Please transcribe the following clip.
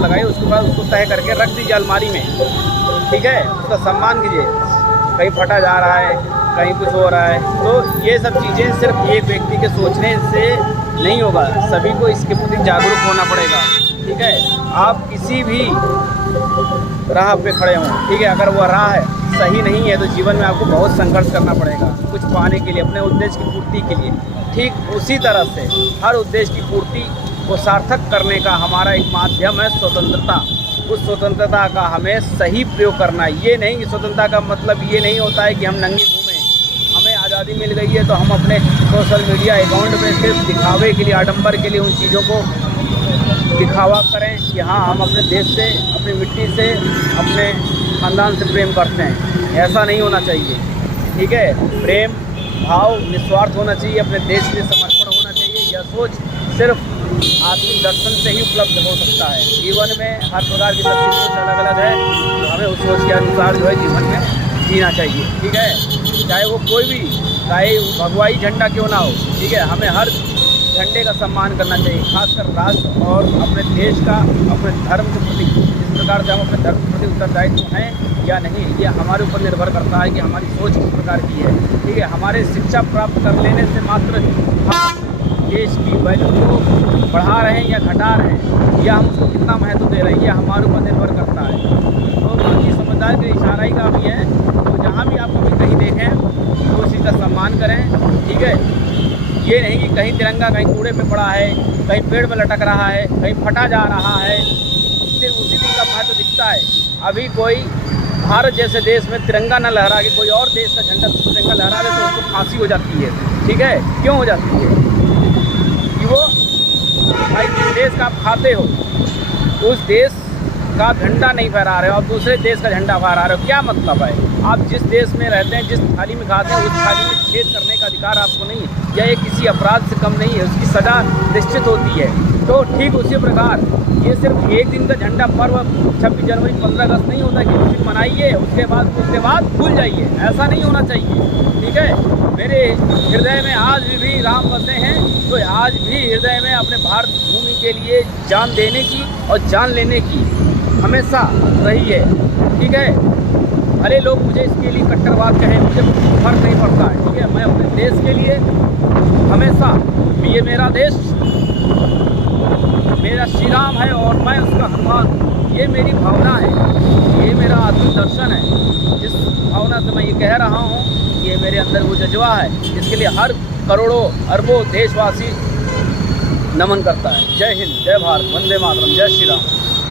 आप लगाइए, उसके बाद उसको तय करके रख दीजिए अलमारी में, ठीक है। उसका सम्मान कीजिए। कहीं फटा जा रहा है, कहीं कुछ हो रहा है, तो ये सब चीज़ें सिर्फ एक व्यक्ति के सोचने से नहीं होगा, सभी को इसके प्रति जागरूक होना पड़ेगा, ठीक है। आप किसी भी राह पे खड़े हों, ठीक है, अगर वो राह है सही नहीं है तो जीवन में आपको बहुत संघर्ष करना पड़ेगा कुछ पाने के लिए, अपने उद्देश्य की पूर्ति के लिए। ठीक उसी तरह से हर उद्देश्य की पूर्ति को सार्थक करने का हमारा एक माध्यम है स्वतंत्रता। उस स्वतंत्रता का हमें सही प्रयोग करना है। ये नहीं कि स्वतंत्रता का मतलब ये नहीं होता है कि हम नंगे घूमें। हमें आज़ादी मिल गई है तो हम अपने सोशल मीडिया अकाउंट में सिर्फ दिखावे के लिए, आडंबर के लिए उन चीज़ों को दिखावा करें कि हाँ हम अपने देश से, अपनी मिट्टी से, अपने ख़ानदान से प्रेम करते हैं। ऐसा नहीं होना चाहिए, ठीक है। प्रेम भाव निस्वार्थ होना चाहिए, अपने देश के लिए समर्पण होना चाहिए। यह सोच सिर्फ आत्मिक दर्शन से ही उपलब्ध हो सकता है। जीवन में हर प्रकार की सबकी सोच अलग अलग है, तो हमें उस सोच के अनुसार जो है जीवन में जीना चाहिए, ठीक है। चाहे वो कोई भी, चाहे भगवाई झंडा क्यों ना हो, ठीक है, हमें हर झंडे का सम्मान करना चाहिए, खासकर राष्ट्र और अपने देश का, अपने धर्म के प्रति। इस प्रकार से हम अपने धर्म के प्रति उत्तरदायित्व हैं या नहीं, ये हमारे ऊपर निर्भर करता है कि हमारी सोच किस प्रकार की है, ठीक है। हमारे शिक्षा प्राप्त कर लेने से मात्र हम देश की वैल्यू को बढ़ा रहे हैं या घटा रहे हैं, या हम उसको कितना महत्व दे रहे हैं, ये हमारे ऊपर निर्भर करता है। तो बाकी समझदार के इशारा ही काफ़ी है। तो जहाँ भी आप कभी कहीं देखें तो उसी का सम्मान करें, ठीक है। ये नहीं कि कहीं तिरंगा कहीं कूड़े पे पड़ा है, कहीं पेड़ में लटक रहा है, कहीं फटा जा रहा है, सिर्फ उसी दिन का महत्व दिखता है। अभी कोई भारत जैसे देश में तिरंगा न लहरा के कोई और देश का झंडा तिरंगा लहरा दे तो उसको फांसी हो जाती है, ठीक है। क्यों हो जाती है? कि वो भाई जिस देश का आप खाते हो उस देश का झंडा नहीं फहरा रहे हो, आप दूसरे देश का झंडा फहरा रहे हो, क्या मतलब है? आप जिस देश में रहते हैं, जिस थाली में खाते हैं, उस थाली में छेद करने का अधिकार आपको नहीं है, या ये किसी अपराध से कम नहीं है, उसकी सज़ा निश्चित होती है। तो ठीक उसी प्रकार ये सिर्फ एक दिन का झंडा पर्व 26 जनवरी 15 अगस्त नहीं होता कि उस दिन मनाइए, उसके बाद भूल जाइए, ऐसा नहीं होना चाहिए, ठीक है। मेरे हृदय में आज भी राम बसे हैं, तो आज भी हृदय में अपने भारत भूमि के लिए जान देने की और जान लेने की हमेशा रही है, ठीक है। भले लोग मुझे इसके लिए कट्टरवाद कहें, मुझे फर्क नहीं पड़ता है, ठीक है। मैं अपने देश के लिए हमेशा, ये मेरा देश मेरा श्री राम है और मैं उसका हनुमान हूँ, ये मेरी भावना है, ये मेरा आत्मिक दर्शन है। जिस भावना से मैं ये कह रहा हूँ, ये मेरे अंदर वो जज्बा है जिसके लिए हर करोड़ों अरबों देशवासी नमन करता है। जय हिंद, जय भारत, वंदे मातरम, जय श्री राम।